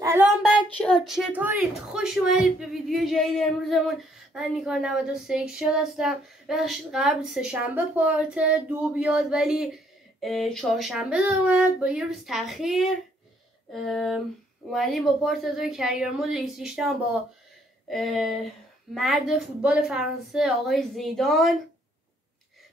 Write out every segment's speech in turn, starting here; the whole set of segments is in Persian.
سلام بچه‌ها، چطورید؟ خوش اومدید به ویدیو جدید امروزمون. من نیکار 93 شد هستم. بخشید قرار بود سه‌شنبه پارت 2 بیاد ولی چهارشنبه اومد با یه روز تاخیر. اومدیم با پارت 2 کریر مود ایسیشتم با مرد فوتبال فرانسه آقای زیدان.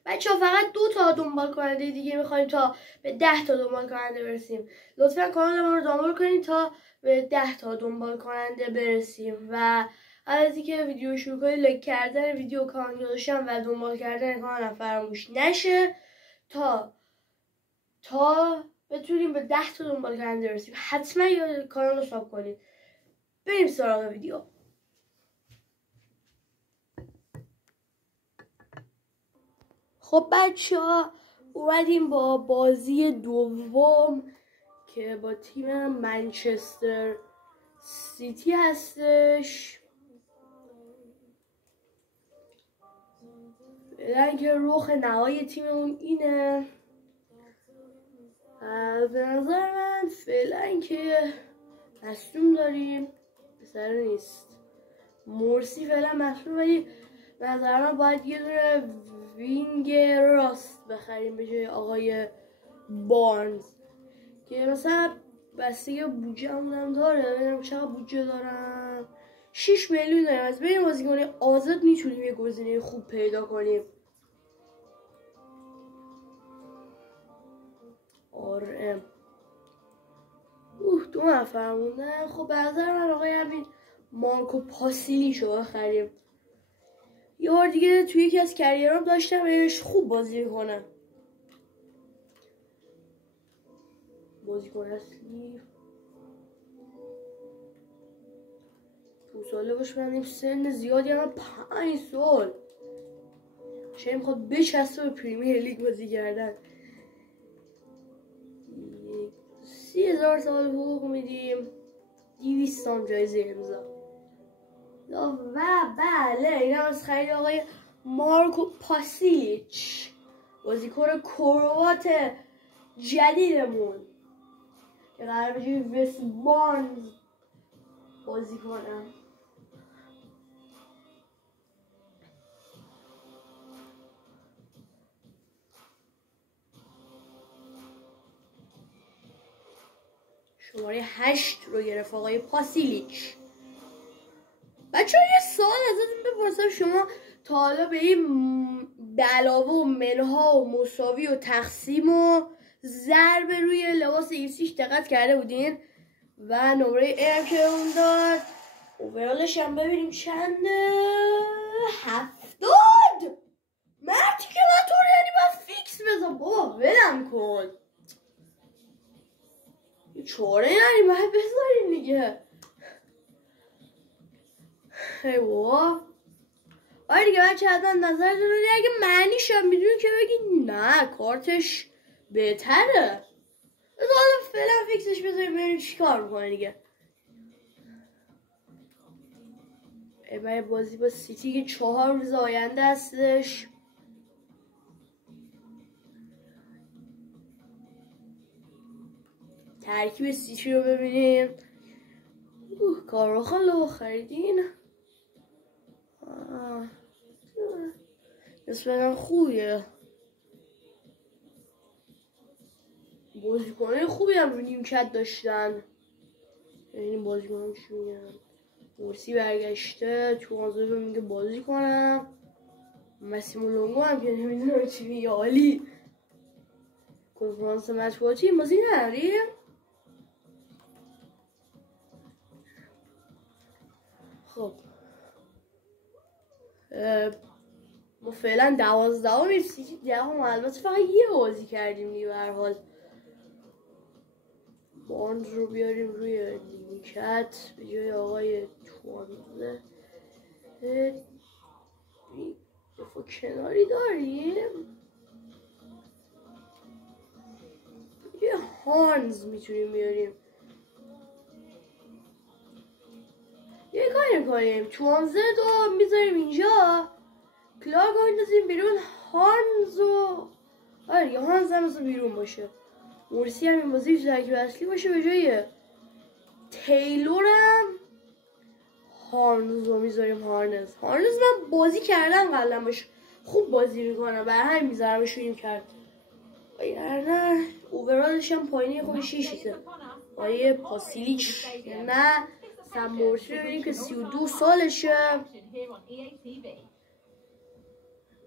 بچه‌ها فقط 2 تا دنبال کننده دیگه می‌خوایم تا به 10 تا دنبال کننده برسیم. لطفاً کانال ما رو دنبال کنید تا به 10 تا دنبال کننده برسیم و از اینکه ویدیو شروع کنید لایک کردن ویدیو، کامنت گذاشتن و دنبال کردن کانال فراموش نشه تا بتونیم به 10 تا دنبال کننده برسیم. حتما یاد کانال رو ساب کنید. بریم سراغ ویدیو. خب بچه‌ها، اومدیم با بازی دوم که با تیم منچستر سیتی هستش. فعلا که رخ نهایی تیممون اینه. به نظر من فعلا که مصدوم داریم، پسر نیست. مرسی فعلا مصدوم، ولی به نظر من باید یه دونه وینگ راست بخریم به جای آقای بارنز که مثلا بستگی بودجه همونم داره. ببینم چقدر بودجه دارم. 6 میلیون داریم. از بین بازیکن آزاد میتونیم یه گزینه خوب پیدا کنیم. آره 2 نفر موندن. خب به نظر من آقای همین مارکو پاسیلیشو بخریم. یه بار دیگه توی یکی از کریرام داشتم بهش خوب بازی میکنه. بازیکن اصلی 2 ساله باشه، من سن زیادی هم 5 سال چه میخواد بچسته به پریمیر لیگ بازی کردن. 30,000 سال حقوق میدیم، 200 هم جایزه امضا. و بله این هم از خرید آقای مارکو پاسیلیچ، بازیکن کروات جدیدمون که قرار به جای وست بارنز بازی کنم. شماره 8 رو گرفت آقای پاسیلیچ. بچه ها یه سوال ازتون بپرسم، شما تا حالا به این به علاوه و منها و مساوی و تقسیم و ضرب روی لباس ایسیش دقت کرده بودین؟ و نمره ام که اون داد اوورالش هم ببینیم چنده. 70. مردی که من طور یعنی باید فیکس بزن. بابا ولم کن، یه چاره یعنی باید بذارین دیگه. ای بابا. آره دیگه بچه حتما نظرتون رو اگه معنیش هم میدونی که بگی نه کارتش بهتره. حالا فعلا فیکسش بذاریم ببینیم چی کار میکنه دیگه. من بازی با سیتی که 4 روز آینده هستش. ترکیب سیتی رو ببینیم. کارواخال خریدین. نسبتا خوبیه، بازیکنای خوبی هم رو نیمکت داشتن. این بازیکنان چی میگن؟ مرسی برگشته تو آزاد میگه بازی کنم. مسیمو لونگو هم که نمیدونم چی میگه. عالی. کنفرانس مطبوعاتی بازی نداریم. خب ما فعلا 12 میرسیم. 10 البته فقط یه بازی کردیم دیگه. به هر حال بارنز رو بیاریم روی نیمکت به جای آقای توانزه. دفاع کناری داریم. یه هانز میتونیم بیاریم. یه کاری میکنیم توانزه رو میذاریم اینجا، کلارک رو میندازیم بیرون، هانز رو آره یه هانز هم بیرون باشه. مرسی هم این بازی ترکیب اصلی باشه به جای تیلورم هارنز رو میذاریم. هارنز من بازی کردم قبلا باش، خوب بازی میکنم، برای همین میذارمش این کرد. نه اوورالش هم پایینی خود 6 آیه پاسیلیچ نه سمبورچی رو ببینیم که 32 سالشه.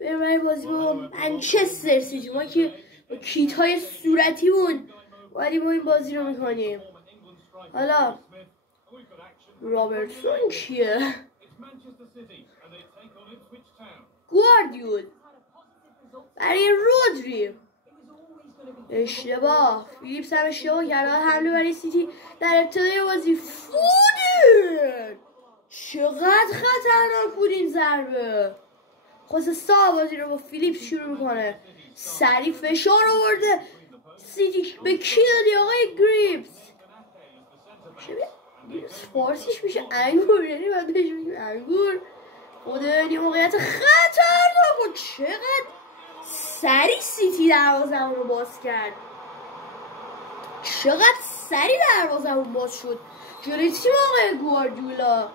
بریم بازی با منچستر سیتی. ما که با کیت های صورتی بود ولی ما این بازی رو میکنیم. حالا رابرتسون کیه؟ گواردیول برای رودری. اشتباه. فیلیپس هم اشتباه کرد. حمله برای سیتی در ابتدای بازی. فودن چقدر خطرناک بود این ضربه. خوستا بازی رو با فیلیپس شروع میکنه. سریع فشار آورده سیتی. به کی دادی آقای گریپس؟ فارسیش میشه انگور، یعنی باید بهش میگیم انگور. خودن یه موقعیت خطرناک و چقدر سریع سیتی دروازه‌مون رو باز کرد. چقدر سریع دروازه‌مون باز شد جلوی تیم آقای گواردیولا.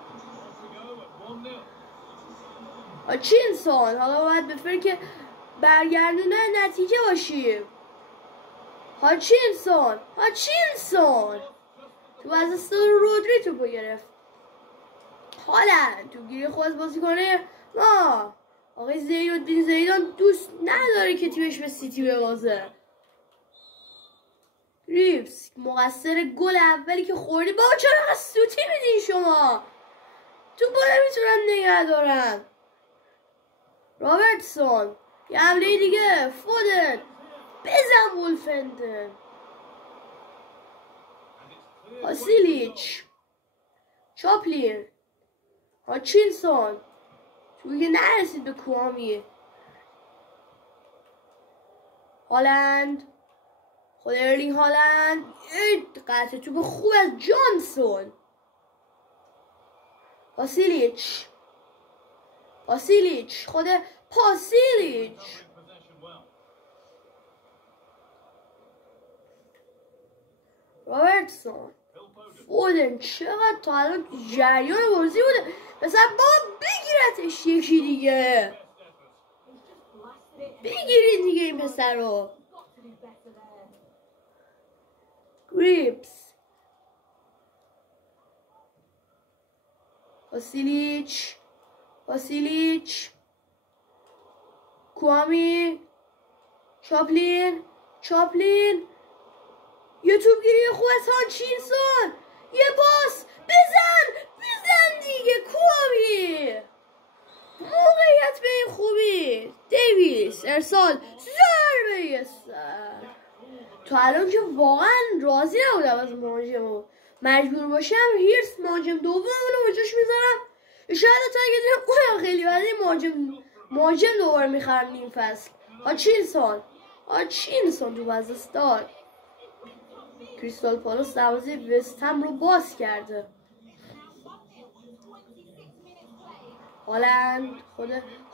هاچینسون حالا باید بفرد که برگردونه نتیجه باشیم. هاچینسون تو از استاد رودری توپو گرفت. هالند تو گیری خواست بازی کنه. ما آقای زیدان دوست نداره که تیمش به سیتی ببازه. ریفز مقصر گل اولی که خوردی. بابا چرا سوتی میدین شما؟ توپو نمیتونن نگه دارن. رابرتسون یه حمله دیگه. فودن بزن وولفندن. پاسیلیچ چاپلین هاچینسون توی نرسید به کوامی. هالند خود ارلینگ هالند قطع توپ خوب از جانسون. پاسیلیچ خود پاسیلیچ. رابرتسون فودن چقدر تا الان جریان بازی بوده. مثلا با بگیرتش یکی دیگه. بگیرید دیگه این پسر رو. گریپس پاسیلیچ کوامی چاپلین یه توپگیری خوب از هاچینسون. یه پاس بزن دیگه کوامی. موقعیت به این خوبی. دیویس ارسال ضربه سر. تو الان که واقعا راضی نبودم از مهاجمو. مجبور باشم هیرس مهاجم دوممون رو به جاش میذارم. شاید تا اگه دیدم خیلی بعدی مهاجم دوباره میخرم نیم فصل. هاچینسون تو وزستان. کریستال پالاس دروازه وستهم رو باز کرده.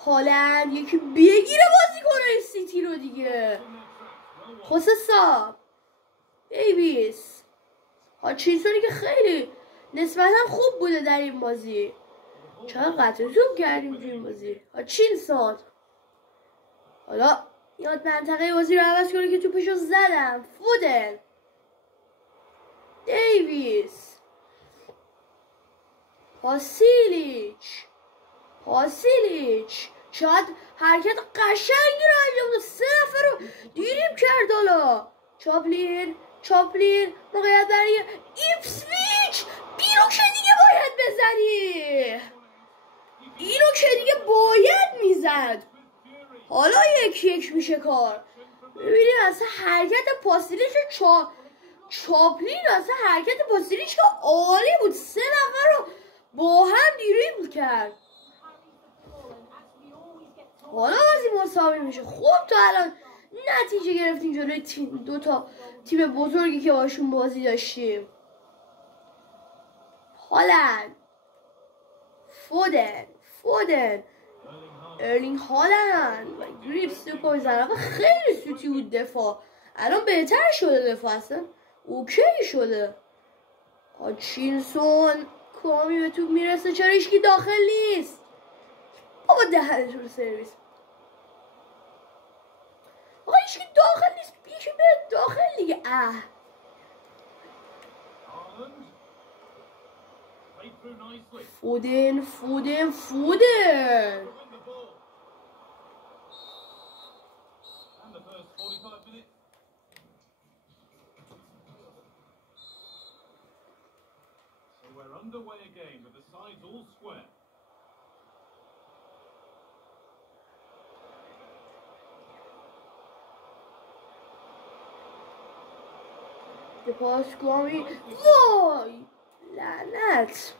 هالند یکی بگیره بازیکنای سیتی رو دیگه. خوستا دیویس هاچینسونی که خیلی نسبتا خوب بوده در این بازی. چقدر قطع توپ کردیم تو این بازی. هاچینسون حالا یاد منطقه بازی رو عوض کنه که توپشو زدم. فودن دیویس پاسیلیچ شاید حرکت قشنگی رو انجام داد. 3 نفر رو دیریب کرد. حالا چاپلین موقعیت برای ایپسویچ. اینو که دیگه باید بزنی. اینو که دیگه باید میزد. حالا 1-1 میشه کار. ببینیم اصلا حرکت پاسیلیچ چاپلین اصلا حرکت پاسیلیچ که عالی بود. 3 نفر رو با هم دیریبل کرد. حالا بازی مساوی میشه. خوب تا الان نتیجه گرفتیم جلوی دو تا تیم بزرگی که باشون بازی داشتیم. هالند فودن ارلینگ هالند و گریپس تو پای زنبه خیلی سوتی بود دفاع. الان بهتر شده دفاع اصلا اوکی شده. هاچینسون کوامی به توپ میرسه، چرا هیچکی داخل نیست؟ بابا دهنتون سرویس. آقا هیچکی داخل نیست، یکی بره داخل دیگه. فودن. We're underway again with the sides all square. پاس کوامی، وای لعنت.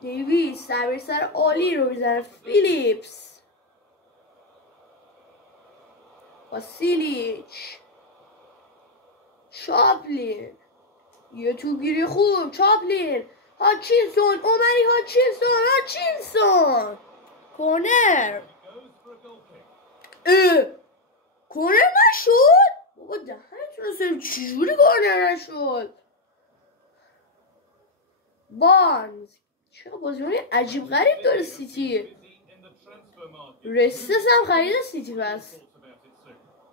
دیویس سر عالی رو میزنه. فیلیپس، پاسیلیچ، چاپلین، یه توپگیری خوب. چاپلین، هاچینسون، اومنی هاچینسون، کورنر. کورنر نشد؟ بابا دهنتون رو سرویس، چجوری کورنر نشد؟ بارنز، چرا بازیکنی عجیب غریب داره سیتی. رسس هم خرید سیتی. پس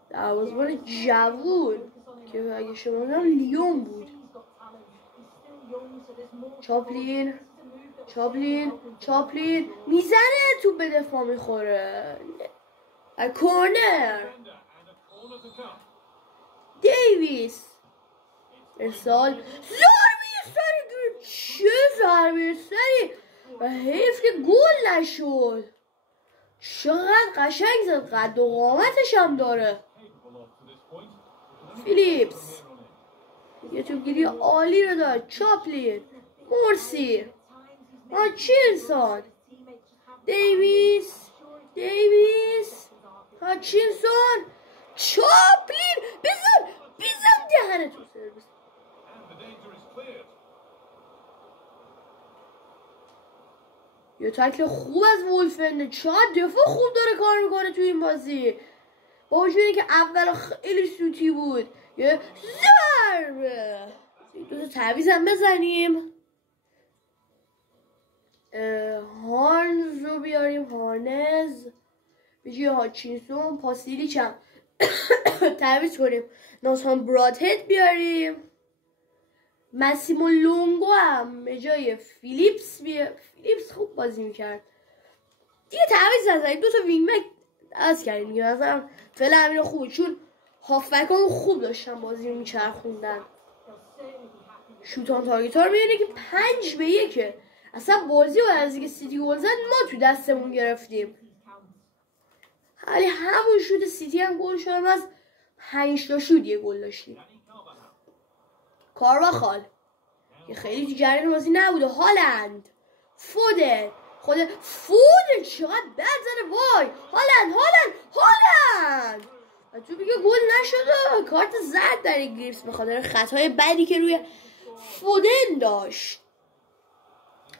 دروازه‌بان جوون که اگه شما بگم لیون بود. چاپلین میزنه، تو به دفاع میخوره. کورنر. دیویس، ارسال، ضربه سری. چه ضربه سری، و حیف که گل نشد. چقدر قشنگ زد، قد و قامتش هم داره. فیلیپس یه توپگیری عالی رو داد. چاپلین، مورسی، هاچینسون، دیویس، هاچینسون، چاپلین. بزن دهنتون سرویس. یه تکل خوب از وولفنده. چقدر دفاع خوب داره کار میکنه تو این بازی، با وجود اینکه اول خیلی سوتی بود. یه ضربه. دو تا تعویض هم بزنیم. هارنز رو بیاریم. هارنز بجای هاچینسون. پاسیلیچ هم تعویض کنیم. ناتان برادهد بیاریم. ماسیمو لونگو هم به جای فیلیپس فیلیپس خوب بازی میکرد دیگه. تعویض نزنیم. دو تا وینگ بک از کردیم دیگه. مثلا فعلا همین خوبه، چون هافبک هم خوب داشتن بازی رو میچرخوندن. شوتان تارگت ها رو میبینه که 5-1. اصلا بازی رو از اینکه سیتی گل زد ما تو دستمون گرفتیم. ولی همون شوت سیتی هم گل شدم. از 5 تا شوت یه گل داشتیم. کارواخال که خیلی تو جریان بازی نبوده. هالند، فودن. فودن چقدر بد زنه. وای هالند و تو میگه گل نشده. کارت زرد در این گریپس به خاطر خطای بدی که روی فودن داشت.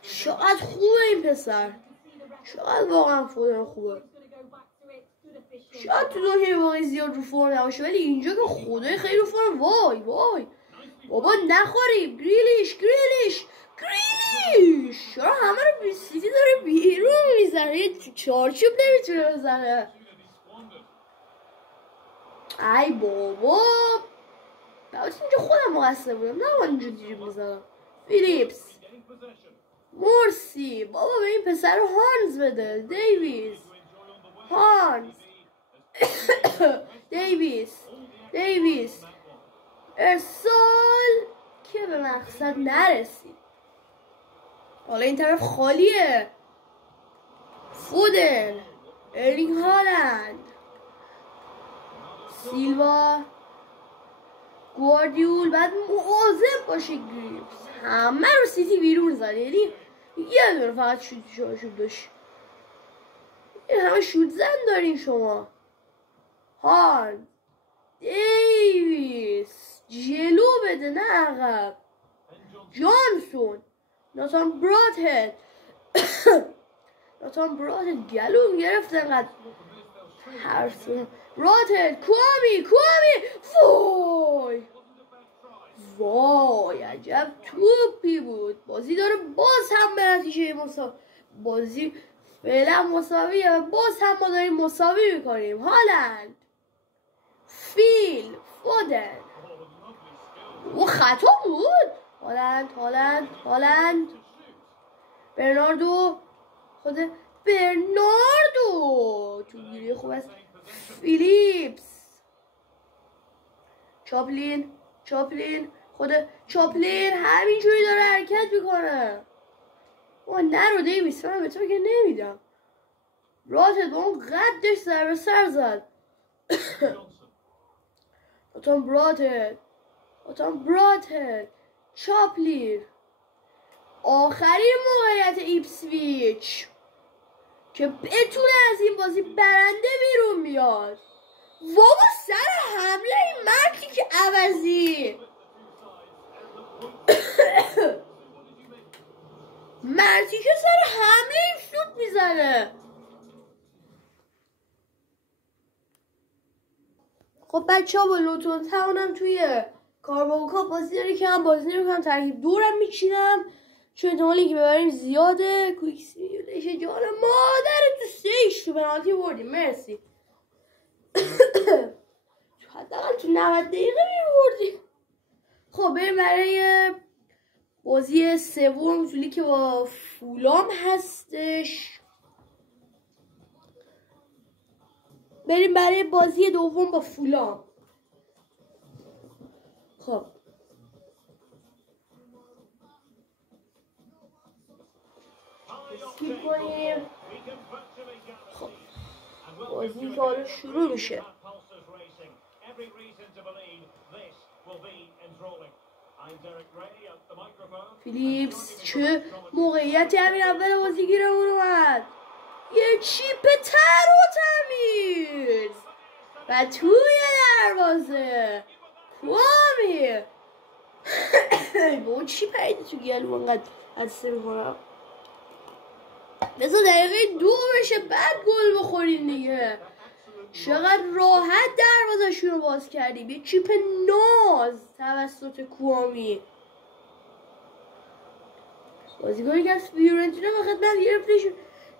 چقدر خوبه این پسر، چقدر واقعا فودن خوبه. شاید تو دنیای واقعی زیاد رو فرم نباشه، ولی اینجا که خدای خیلی رو فرم. وای بابا نخوری. گریلیش چرا همه رو بی سیتی داره بیرون میزنه، یه چارچوب نمیتونه بزنه. ای بابا باید اینجا خودم مقصر بودم، نه من اینجا دیری بزنم. فیلیپس، مورسی، بابا به این پسر هانز بده. دیویس ارسال که به مقصد نرسید. حالا این طرف خالیه. فودن، ارلینگ هالند، سیلوا، گواردیول. بعد مواظب باشه گریپس، همه رو سیتی بیرون زد. یعنی یه دونه فقط شوت داشت. این همه شوت زن دارین شما. هارن، دیویس جلو بده نه عقب. جانسون، ناتان برادهد گلو گرفت انقدر حرف. برادهد، کوامی. وای عجب توپی بود. بازی داره باز هم به نتیجه بازی فعلا مساویه. باز هم ما داریم مساوی میکنیم. هالند، فیل، فودن و خطا بود. هالند برناردو، خود برناردو تو گیری خوب است. فیلیپس، چاپلین خود چاپلین همینجوری داره حرکت میکنه. نرو دیویس، من به تو که نمیدم. راتد با اون قدش سر به سر زد. آتام براتد چاپلین. آخرین موقعیت ایپسویچ که بتونه از این بازی برنده بیرون بیاد. بابا سر حمله این مردی که عوضی مردی که سر حمله این شوت میزنه. خب بچه ها با لوتون تاونم توی کارباکا بازی داری که هم بازی نمیکنم. ترکیب دورم میچینم چون احتمالی که ببریم زیاده. کویک سیمیولیش جان مادر تو سیش تو پنالتی بردیم. مرسی. حداقل تو 90 دقیقه میبردیم. خب بریم برای بازی سوم فیلی که با فولام هستش. بریم برای بازی دوم با فولام. خب اسکیپ کنیم. خب بازی که حالا شروع میشه. فیلیپس چه موقعیتی همین اول بازی گیرمون اومد. یه چیپ تر و تمیز و توی دروازه کوامی. با اون چی پریده تو گلو انقدر حدسه میکنم. بذار دقیقه 2 بشه بعد گل بخورین دیگه. چقدر راحت دروازه‌شون رو باز کردیم. یه چیپ ناز توسط کوامی. بازیکنی که از فیورنتینا به خدمت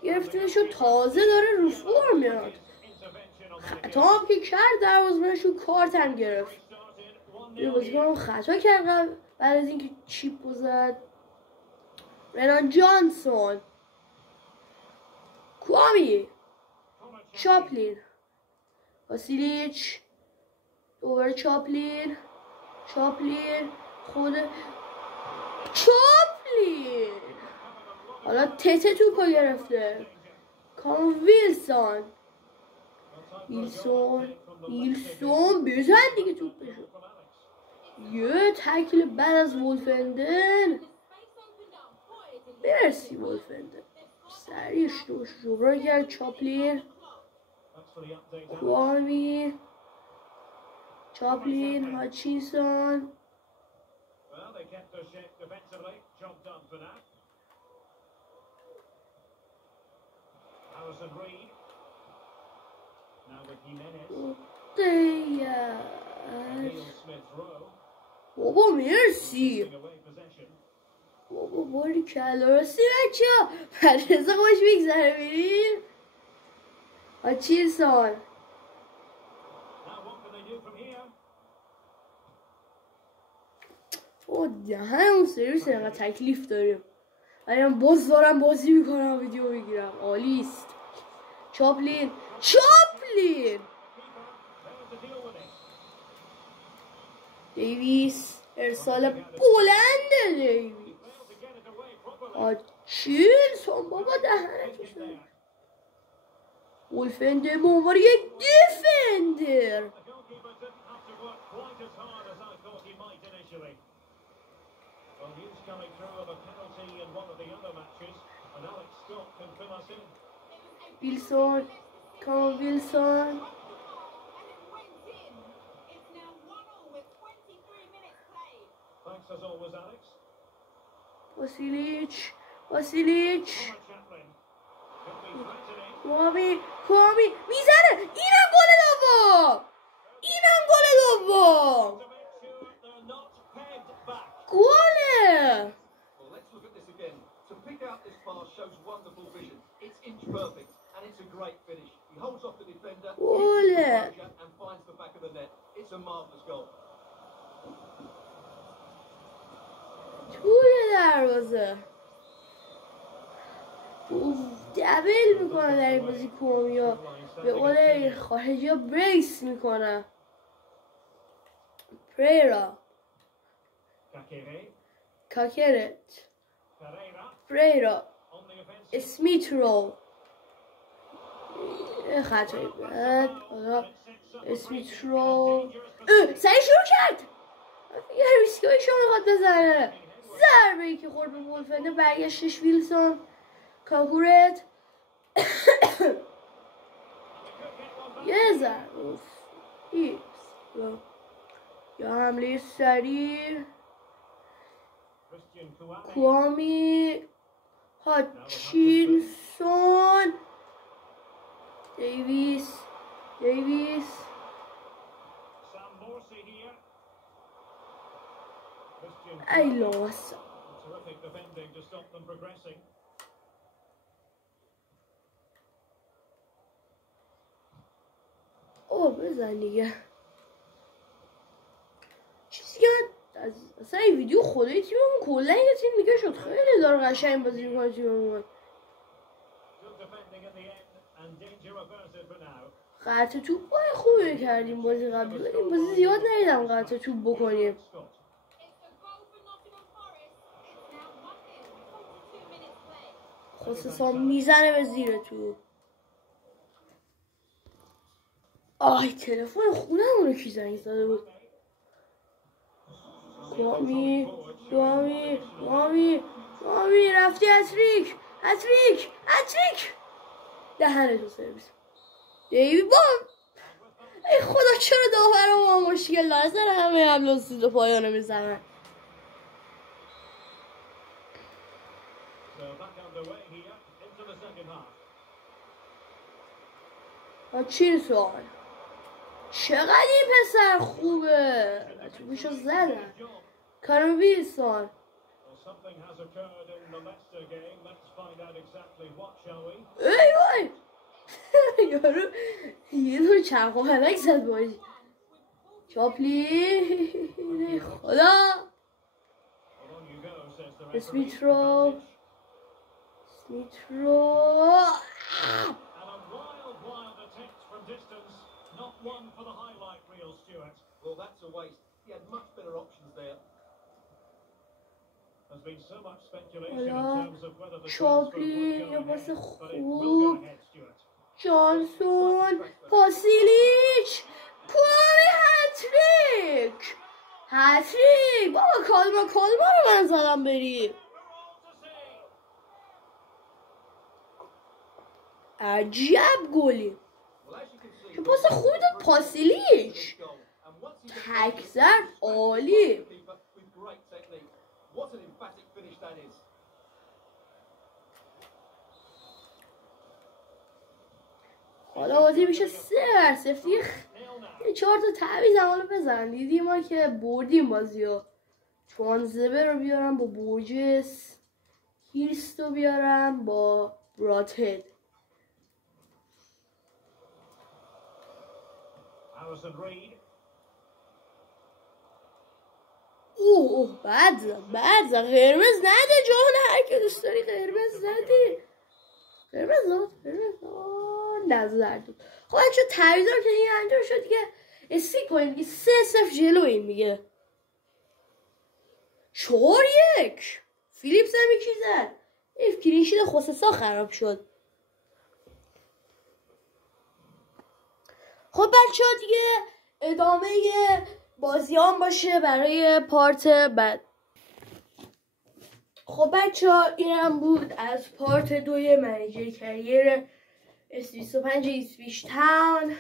گرفتهشون تازه داره رو فرم میاد. خطا هم که کرد دروازه‌بانشون کارت هم گرفت. یه بازیکن خطا کرد بعد از اینکه چیپ رو زد. رنان جانسون، کوامی، چاپلین، واسیلیچ، دوباره چاپلین، خود چاپلین. حالا تته توپو گرفته. کام ویلسون بزن دیگه توپشو. یه تکل بعد از وولفندن. مرسی وولفندن. سریع جبران کرد چاپلین. کوامی، چاپلین، هاچینسون. بابا مرسی. بابا باری کلارسی بچه ها پرزا خوش بگذره بریم. هاچینسون او دهن اون سریس اینقدر تکلیف داریم. ولی من باز دارم بازی میکنم ویدیو بگیرم. عالیست. چاپلین دیویس ارسال بلنده. دیویس هاچینسون بابا دهنه شد. وولفندر به عنوان یک دیفندر. ویلسون واسیلیچ کوامی میزنه. اینم گل دوم. گله. Well, let's look at this again. To pick out this pass shows wonderful vision. It's inch perfect and it's a great finish. He holds off the defender, گله. and finds the back of the net. It's a marvelous goal. توی دروازه. دبل میکنه در این بازی کومیا. به قول خارجی ها بریس میکنه. پریرا کاکرت پریرا اسمیت رو خطایی بود. اسمیت رو سعی شروع کرد. یه ریسکایی شما میخواد بزنه. ضربه ای که خورد به ولفنده برگشتش ویلسون کاکورت یه ضربه یا حمله سریع کوامی هاتچینسون دیویس ای لامصب بزن دیگه. چیزی که از اصلا این ویدیو خدای تیممون کلا یه تیم دیگه شد. خیلی داره قشنگ بازی میکنه تیممون. قطع توپ خوبی کردیم بازی قبلی. این بازی زیاد ندیدم قطع توپ بکنیم. خصوصا میزنه به زیر تو. آی تلفن خونمون رو کی زنگ زده بود؟ کوامی رفتی هتریک دهنتو سرویس. دیوی بام ای خدا چرا داور ما مشکل داره؟ سر همه حمله سود و پایانو میزنن. هاتچینسون چقدر این پسر خوبه. توپشو زدن. کارم ویلسون ای وای یارو یه دور چرخ و هلک زد باشی. چاپلی خدا اسمیت رو Well, that's a waste. He had much better options there. There's been so much speculation in terms of whether the چاپلین یا پاس خوب جانسون پاسیلیچ کوامی هتریک بابا کالما رو من زدم بری. عجب گلی. چه پاس خوبی داد پاسیلیچ. تک زد عالی. حالا بازی میشه 3-0 دیگه. 4 تا تعویض حالا بزن. دیدیم ما که بردیم بازیو. چوانزبه رو بیارم با بورجس، هیرست رو بیارم با براتهد. اوه بد قرمز نده جان. هر که دوست داری قرمز ندی. قرمز نظر دو. خب چون تعویضا که این انجام شد دیگه استیک کنید دیگه. 3-0 جلو این میگه. 4-1 فیلیپس هم یکی زد. این کلینشیت خوسسا خراب شد. خب بچه ها دیگه ادامه بازیان باشه برای پارت بعد. خب بچه ها اینم بود از پارت 2 منیجر کریر S25 ایسویچ تاون.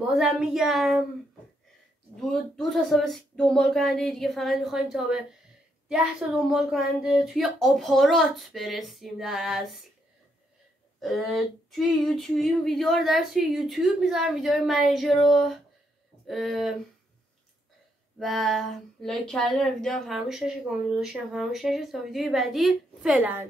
بازم میگم دو تا حساب دنبال کننده دیگه فقط میخوایم تا به 10 تا دنبال کننده توی آپارات برسیم. در اصل توی یوتیوب این ویدیو رو توی یوتیوب میذارم، ویدیو منیجر رو، و لایک کردن ویدیو هم فراموش نشه، کامنت گذاشتن فراموش نشه. تا ویدیوی بعدی فعلا.